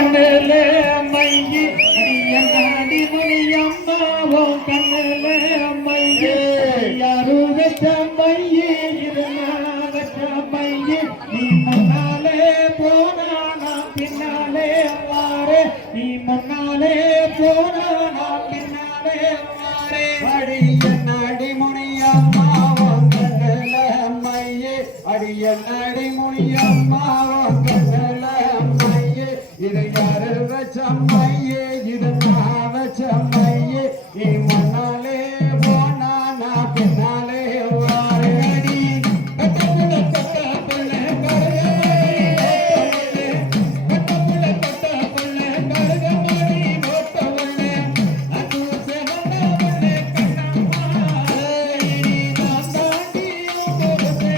கண்ணுல மையி அடி மணியம்மாவோ கண்ணுல மையி யாரு வச்ச மையி வச்ச மையி நீ முன்னாலே போனா நான் பின்னாலே வாரே நீ முன்னாலே போனா நான் பின்னாலே வாரே அடிய முனியம்மாவோ கண்ணுல மையி அடிய முனியம்மாவோ கண்ணுல இது யாரு வச்சம்மையே இது நான் வச்சம்மையே நீ முன்னாலே போனா நான் பின்னாலே வாரடி கட்டப்புல கருகமணி போட்டவளே அது செவனவளே கண்ணம்மா நான் தாண்டி போகிறே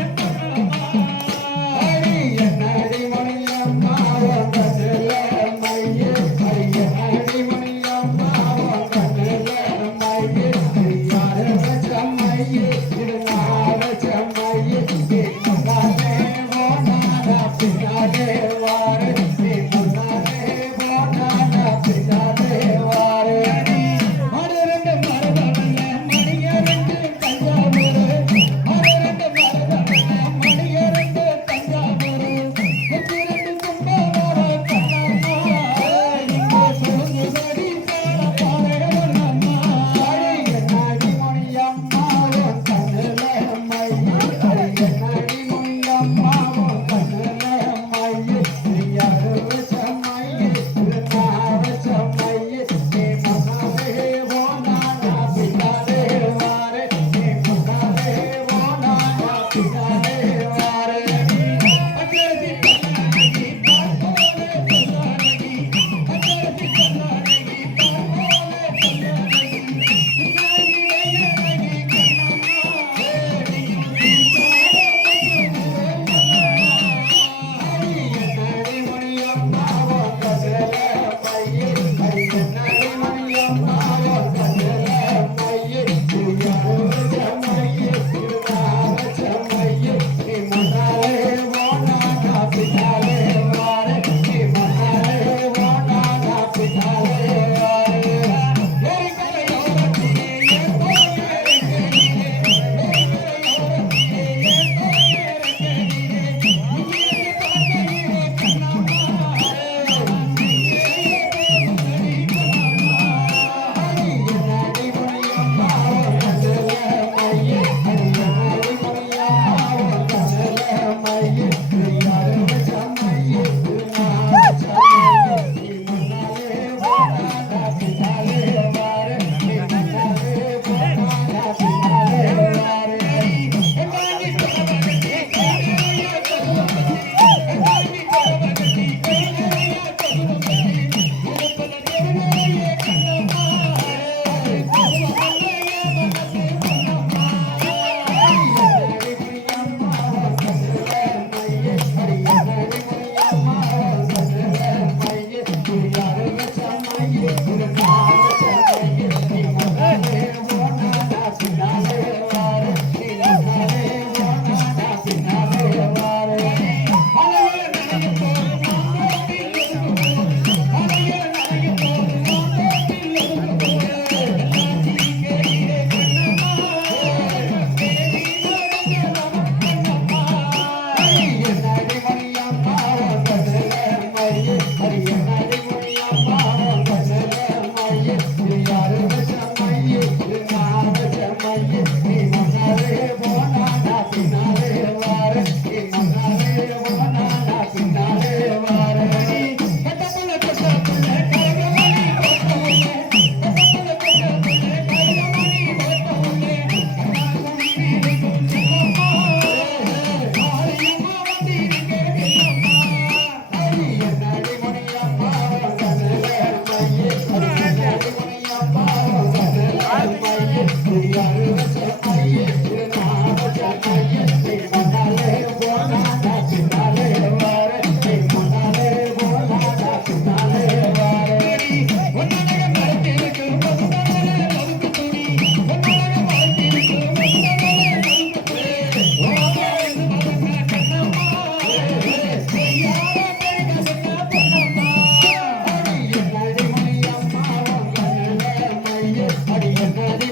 அடி என்னடி மணியம்மா I கண்ணாடி